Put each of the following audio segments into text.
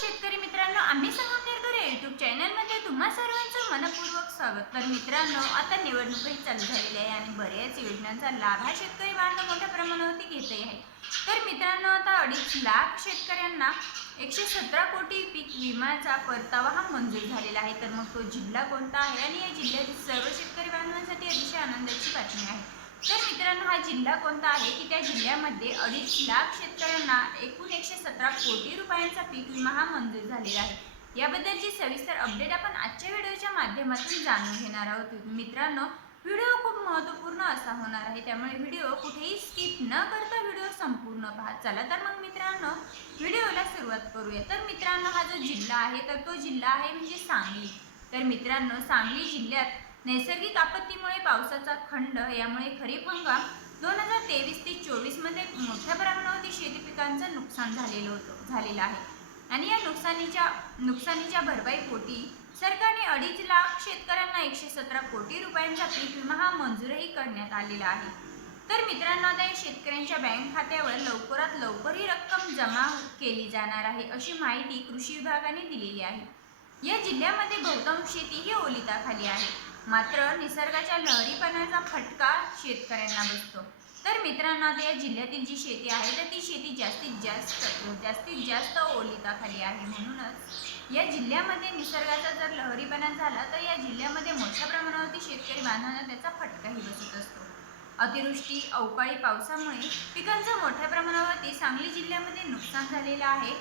शेतकरी मित्रांनो आम्ही संगमनेरकर युट्यूब चॅनलमध्ये तुम्हा सर्वांचं मनपूर्वक स्वागत. तर मित्रांनो आता निवडणूकही चालू झालेली आहे आणि बऱ्याच योजनांचा लाभ हा शेतकरी बांधव मोठ्या प्रमाणावरती घेतही आहे. तर मित्रांनो आता अडीच लाख शेतकऱ्यांना एकशे सतरा कोटी पीक विम्याचा परतावा हा मंजूर झालेला आहे. तर मग तो जिल्हा कोणता आहे? आणि या जिल्ह्यातील सर्व शेतकरी बांधवांसाठी अतिशय आनंदाची बातमी आहे. तर मित्रांनो हा जिल्हा कोणता आहे? की त्या जिल्ह्यामध्ये अडीच लाख शेतकऱ्यांना एकूण एकशे सतरा कोटी रुपयांचा पीक विमा हा मंजूर झालेला आहे. याबद्दलची सविस्तर अपडेट आपण आजच्या व्हिडिओच्या माध्यमातून जाणून घेणार आहोत. मित्रांनो व्हिडिओ खूप महत्त्वपूर्ण असा होणार आहे. त्यामुळे व्हिडिओ कुठेही स्किप न करता व्हिडिओ संपूर्ण पहा. चला तर मग मित्रांनो व्हिडिओला सुरुवात करूया. तर मित्रांनो हा जो जिल्हा आहे तर तो जिल्हा आहे म्हणजे सांगली. तर मित्रांनो सांगली जिल्ह्यात नैसर्गिक आपत्तीमुळे पावसाचा खंड यामुळे खरीप हंगाम दोन हजार तेवीस ते चोवीसमध्ये मोठ्या प्रमाणावरती शेती पिकांचं नुकसान झालेलं होतं झालेलं आहे. आणि या नुकसानीच्या नुकसानीच्या भरपाईपोटी सरकारने अडीच लाख शेतकऱ्यांना एकशे सतरा कोटी रुपयांचा पीक विमा हा मंजूरही करण्यात आलेला आहे. तर मित्रांनो आता या शेतकऱ्यांच्या बँक खात्यावर लवकरात लवकर ही रक्कम जमा केली जाणार आहे अशी माहिती कृषी विभागाने दिलेली आहे. या जिल्ह्यामध्ये बहुतांश शेती ही ओलिताखाली आहे. मात्र निसर्गाच्या लहरीपणाचा फटका शेतकऱ्यांना बसतो. तर मित्रांनो आता या जिल्ह्यातील जी शेती आहे तर ती शेती जास्तीत जास्त जास्तीत जास्त ओलिताखाली आहे. म्हणूनच या जिल्ह्यामध्ये निसर्गाचा जर लहरीपणा झाला तर या जिल्ह्यामध्ये मोठ्या प्रमाणावरती शेतकरी बांधवांना त्याचा फटकाही बसत असतो. अतिवृष्टी अवकाळी पावसामुळे पिकांचं मोठ्या प्रमाणावरती सांगली जिल्ह्यामध्ये नुकसान झालेलं आहे.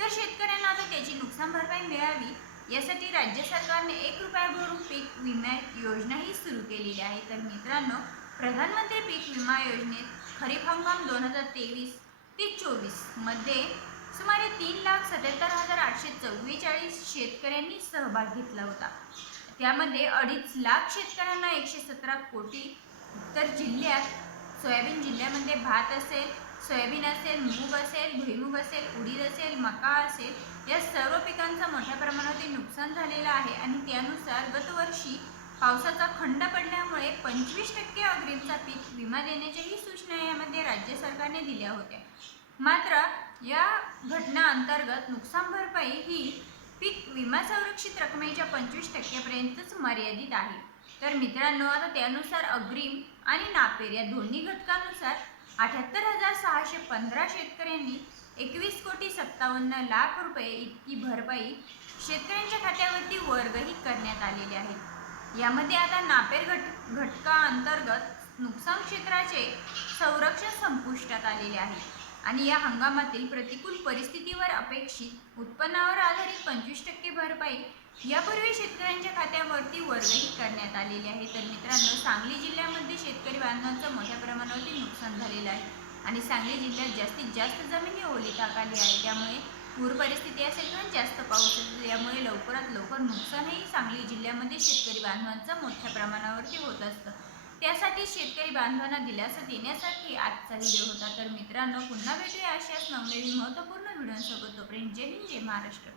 तर शेतकऱ्यांना आता त्याची नुकसान भरपाई मिळावी यासाठी राज्य सरकारने एक रुपया भरून पीक विमा योजनाही सुरू केलेली आहे. तर मित्रांनो प्रधानमंत्री पीक विमा योजनेत खरीप हंगाम दोन हजार तेवीस ते चोवीसमध्ये सुमारे तीन लाख सत्याहत्तर हजार आठशे चव्वेचाळीस शेतकऱ्यांनी सहभाग घेतला होता. त्यामध्ये अडीच लाख शेतकऱ्यांना एकशे सतरा कोटी तर जिल्ह्यात सोयाबीन जिल्ह्यामध्ये भात असेल सोयाबीन असेल मूग असेल असेल उडीद असेल मका असेल या सर्व पिकांचं मोठ्या प्रमाणावरती नुकसान झालेलं आहे आणि त्यानुसार गतवर्षी पावसाचा खंड पडल्यामुळे पंचवीस टक्के अग्रिमचा पीक विमा देण्याच्याही सूचना यामध्ये राज्य सरकारने दिल्या होत्या. मात्र या घटना अंतर्गत नुकसान भरपाई ही पीक विमा संरक्षित रकमेच्या पंचवीस टक्क्यापर्यंतच मर्यादित आहे. तर मित्रांनो आता त्यानुसार अग्रिम आणि नापेर या दोन्ही घटकानुसार अठ्याहत्तर हजार सहाशे पंधरा शेतकऱ्यांनी एकवीस कोटी सत्तावन्न लाख रुपये इतकी भरपाई शेतकऱ्यांच्या खात्यावरती वर्गही करण्यात आलेली आहे. यामध्ये आता नापेर घट घटका अंतर्गत नुकसान क्षेत्राचे संरक्षण संपुष्टात आलेले आहे आणि या हंगामातील प्रतिकूल परिस्थितीवर अपेक्षित उत्पन्नावर आधारित पंचवीस टक्के भरपाई यापूर्वी शेतकऱ्यांच्या खात्यावरती वर्गही करण्यात आलेली आहे. तर मित्रांनो सांगली जिल्ह्यामध्ये शेतकरी बांधवांचं मोठ्या प्रमाणावरती नुकसान झालेलं आहे. आणि सांगली जिल्ह्यात जास्तीत जास्त जमिनी ओलिताखाली आहे. त्यामुळे पूर परिस्थिती असेल पण जास्त पाऊस असेल यामुळे लवकरात लवकर नुकसानही सांगली जिल्ह्यामध्ये शेतकरी बांधवांचं मोठ्या प्रमाणावरती होत असतं. त्यासाठी शेतकरी बांधवांना दिलासा देण्यासाठी आजचा व्हिडिओ होता. तर मित्रांनो पुन्हा भेटूया अशाच नवनवीन महत्त्वपूर्ण व्हिडिओसोबत. तोपर्यंत जय हिंद जय महाराष्ट्र.